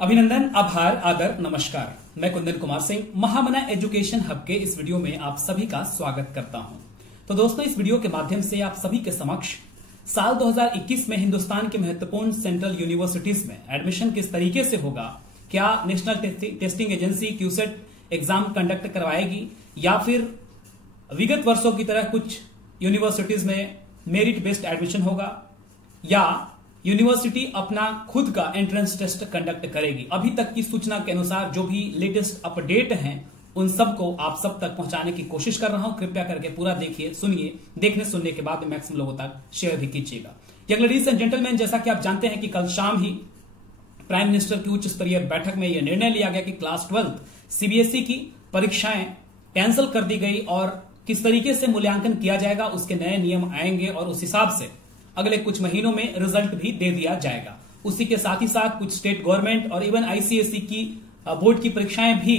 अभिनंदन, आभार, आदर, नमस्कार। मैं कुंदन कुमार सिंह महामना एजुकेशन हब के इस वीडियो में आप सभी का स्वागत करता हूं। तो दोस्तों, इस वीडियो के माध्यम से आप सभी के समक्ष साल 2021 में हिंदुस्तान के महत्वपूर्ण सेंट्रल यूनिवर्सिटीज में एडमिशन किस तरीके से होगा, क्या national testing agency CUET exam conduct करवाएगी या फिर विगत वर्षों की तरह कुछ यूनिवर्सिटीज में मेरिट बेस्ड एडमिशन होगा या यूनिवर्सिटी अपना खुद का एंट्रेंस टेस्ट कंडक्ट करेगी। अभी तक की सूचना के अनुसार जो भी लेटेस्ट अपडेट हैं उन सबको आप सब तक पहुंचाने की कोशिश कर रहा हूं। कृपया करके पूरा देखिए, सुनिए, देखने सुनने के बाद मैक्सिमम लोगों तक शेयर भी कीजिएगा। यंग लेडीज एंड जेंटलमैन, जैसा कि आप जानते हैं कि कल शाम ही प्राइम मिनिस्टर की उच्च स्तरीय बैठक में यह निर्णय लिया गया कि क्लास 12 सीबीएसई की परीक्षाएं कैंसिल कर दी गई और किस तरीके से मूल्यांकन किया जाएगा उसके नए नियम आएंगे और उस हिसाब से अगले कुछ महीनों में रिजल्ट भी दे दिया जाएगा। उसी के साथ ही साथ कुछ स्टेट गवर्नमेंट और इवन आईसीएसई की बोर्ड की परीक्षाएं भी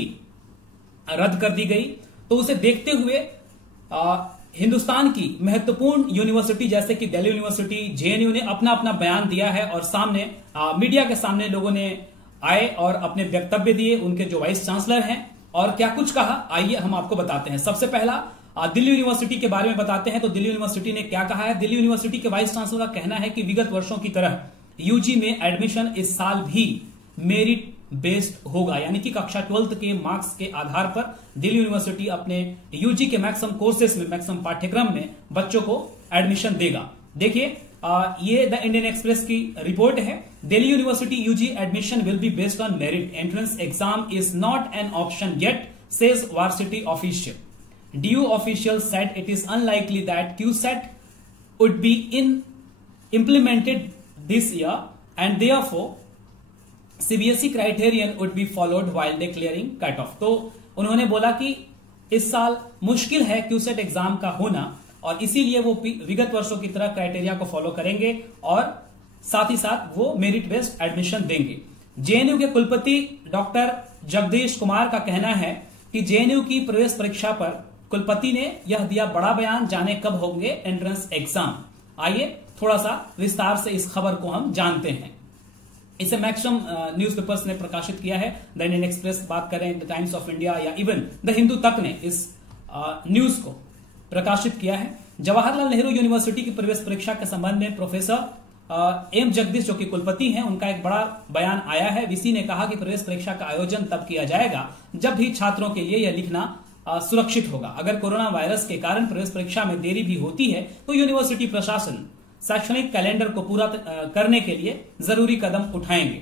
रद्द कर दी गई। तो उसे देखते हुए हिंदुस्तान की महत्वपूर्ण यूनिवर्सिटी जैसे कि दिल्ली यूनिवर्सिटी, जेएनयू ने अपना अपना बयान दिया है और सामने मीडिया के सामने लोगों ने आए और अपने वक्तव्य दिए। उनके जो वाइस चांसलर हैं और क्या कुछ कहा, आइए हम आपको बताते हैं। सबसे पहला दिल्ली यूनिवर्सिटी के बारे में बताते हैं। तो दिल्ली यूनिवर्सिटी ने क्या कहा है? दिल्ली यूनिवर्सिटी के वाइस चांसलर का कहना है कि विगत वर्षों की तरह यूजी में एडमिशन इस साल भी मेरिट बेस्ड होगा, यानी कि कक्षा 12 के मार्क्स के आधार पर दिल्ली यूनिवर्सिटी अपने यूजी के मैक्सिमम कोर्सेज में, मैक्सिमम पाठ्यक्रम में बच्चों को एडमिशन देगा। देखिए, ये द इंडियन एक्सप्रेस की रिपोर्ट है। Delhi University UG admission will be based on merit, entrance exam is not an option yet, says varsity official. DU officials said it is unlikely that QCET would be implemented this year and therefore CBSE criterion would be followed while declaring cutoff। तो उन्होंने बोला कि इस साल मुश्किल है QCET exam का होना और इसीलिए वो विगत वर्षों की तरह क्राइटेरिया को फॉलो करेंगे और साथ ही साथ वो मेरिट बेस्ड एडमिशन देंगे। जेएनयू के कुलपति डॉक्टर जगदीश कुमार का कहना है कि जेएनयू की प्रवेश परीक्षा पर कुलपति ने यह दिया बड़ा बयान, जाने कब होंगे एंट्रेंस एग्जाम। आइए थोड़ा सा विस्तार से इस खबर को हम जानते हैं। इसे मैक्सिमम न्यूज़पेपर्स ने प्रकाशित किया है। द इंडियन एक्सप्रेस बात करें, द टाइम्स ऑफ इंडिया या इवन द हिंदू तक ने इस न्यूज को प्रकाशित किया है। जवाहरलाल नेहरू यूनिवर्सिटी की प्रवेश परीक्षा के संबंध में प्रोफेसर एम जगदीश जो कि कुलपति हैं, उनका एक बड़ा बयान आया है। वीसी ने कहा कि प्रवेश परीक्षा का आयोजन तब किया जाएगा जब भी छात्रों के लिए यह लिखना सुरक्षित होगा। अगर कोरोना वायरस के कारण प्रवेश परीक्षा में देरी भी होती है तो यूनिवर्सिटी प्रशासन शैक्षणिक कैलेंडर को पूरा करने के लिए जरूरी कदम उठाएंगे।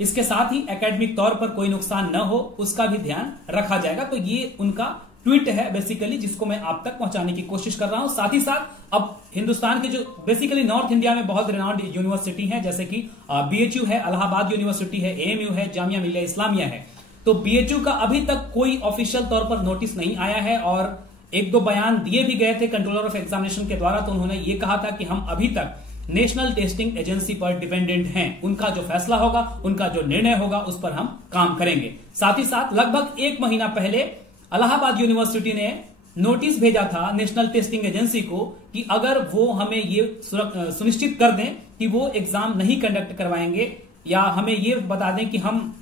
इसके साथ ही एकेडमिक तौर पर कोई नुकसान न हो उसका भी ध्यान रखा जाएगा। तो ये उनका ट्वीट है बेसिकली, जिसको मैं आप तक पहुंचाने की कोशिश कर रहा हूं। साथ ही साथ अब हिंदुस्तान के जो बेसिकली नॉर्थ इंडिया में बहुत रिनाउंड यूनिवर्सिटी है, जैसे कि बीएचयू है, इलाहाबाद यूनिवर्सिटी है, एएमयू है, जामिया मिलिया इस्लामिया है। तो बीएचयू का अभी तक कोई ऑफिशियल तौर पर नोटिस नहीं आया है और एक दो बयान दिए भी गए थे कंट्रोलर ऑफ एग्जामिनेशन के द्वारा। तो उन्होंने ये कहा था कि हम अभी तक नेशनल टेस्टिंग एजेंसी पर डिपेंडेंट हैं, उनका जो फैसला होगा, उनका जो निर्णय होगा उस पर हम काम करेंगे। साथ ही साथ लगभग 1 महीना पहले इलाहाबाद यूनिवर्सिटी ने नोटिस भेजा था नेशनल टेस्टिंग एजेंसी को कि अगर वो हमें ये सुनिश्चित कर दें कि वो एग्जाम नहीं कंडक्ट करवाएंगे या हमें ये बता दें कि हम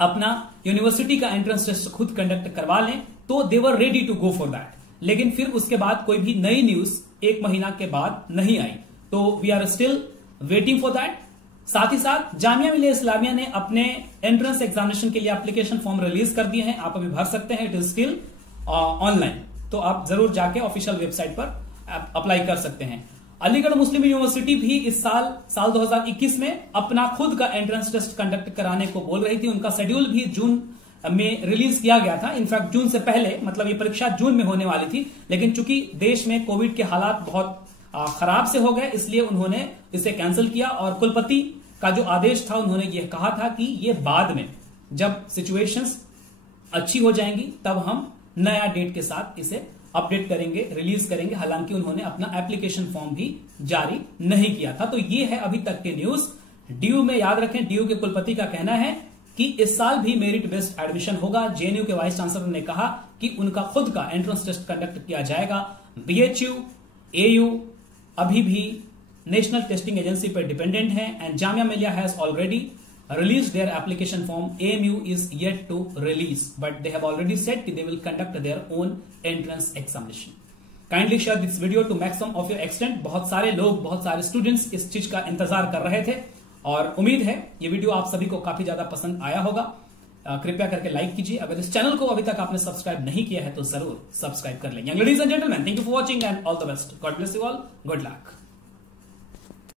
अपना यूनिवर्सिटी का एंट्रेंस टेस्ट खुद कंडक्ट करवा लें, तो they were ready to go for that. लेकिन फिर उसके बाद कोई भी नई न्यूज 1 महीना के बाद नहीं आई। तो we are still waiting for that. साथ ही साथ जामिया मिलिया इस्लामिया ने अपने एंट्रेंस एग्जामिनेशन के लिए एप्लीकेशन फॉर्म रिलीज कर दिए हैं। आप अभी भर सकते हैं, इट इज स्टिल ऑनलाइन। तो आप जरूर जाके ऑफिशियल वेबसाइट पर अप्लाई कर सकते हैं। अलीगढ़ मुस्लिम यूनिवर्सिटी भी इस साल 2021 में अपना खुद का एंट्रेंस टेस्ट कंडक्ट कराने को बोल रही थी। उनका शेड्यूल भी जून में रिलीज किया गया था। इनफैक्ट जून से पहले, मतलब ये परीक्षा जून में होने वाली थी, लेकिन चूंकि देश में कोविड के हालात बहुत खराब से हो गए इसलिए उन्होंने इसे कैंसिल किया और कुलपति का जो आदेश था उन्होंने ये कहा था कि ये बाद में जब सिचुएशंस अच्छी हो जाएंगी तब हम नया डेट के साथ इसे अपडेट करेंगे, रिलीज करेंगे। हालांकि उन्होंने अपना एप्लीकेशन फॉर्म भी जारी नहीं किया था। तो ये है अभी तक के न्यूज। डीयू में याद रखें, डीयू के कुलपति का कहना है कि इस साल भी मेरिट बेस्ड एडमिशन होगा। जेएनयू के वाइस चांसलर ने कहा कि उनका खुद का एंट्रेंस टेस्ट कंडक्ट किया जाएगा। बीएचयू, एयू अभी भी नेशनल टेस्टिंग एजेंसी पर डिपेंडेंट है and Jamia Millia has already released their application form. AMU is yet to release, but they have already said they will conduct their own entrance examination. Kindly share this video to maximum of your extent. बहुत सारे लोग, बहुत सारे students इस चीज का इंतजार कर रहे थे और उम्मीद है ये वीडियो आप सभी को काफी ज्यादा पसंद आया होगा। कृपया करके लाइक कीजिए। अगर इस चैनल को अभी तक आपने सब्सक्राइब नहीं किया है तो जरूर सब्सक्राइब कर लें। Young ladies and gentleman, thank you for watching and all the best. God bless you all. Good luck.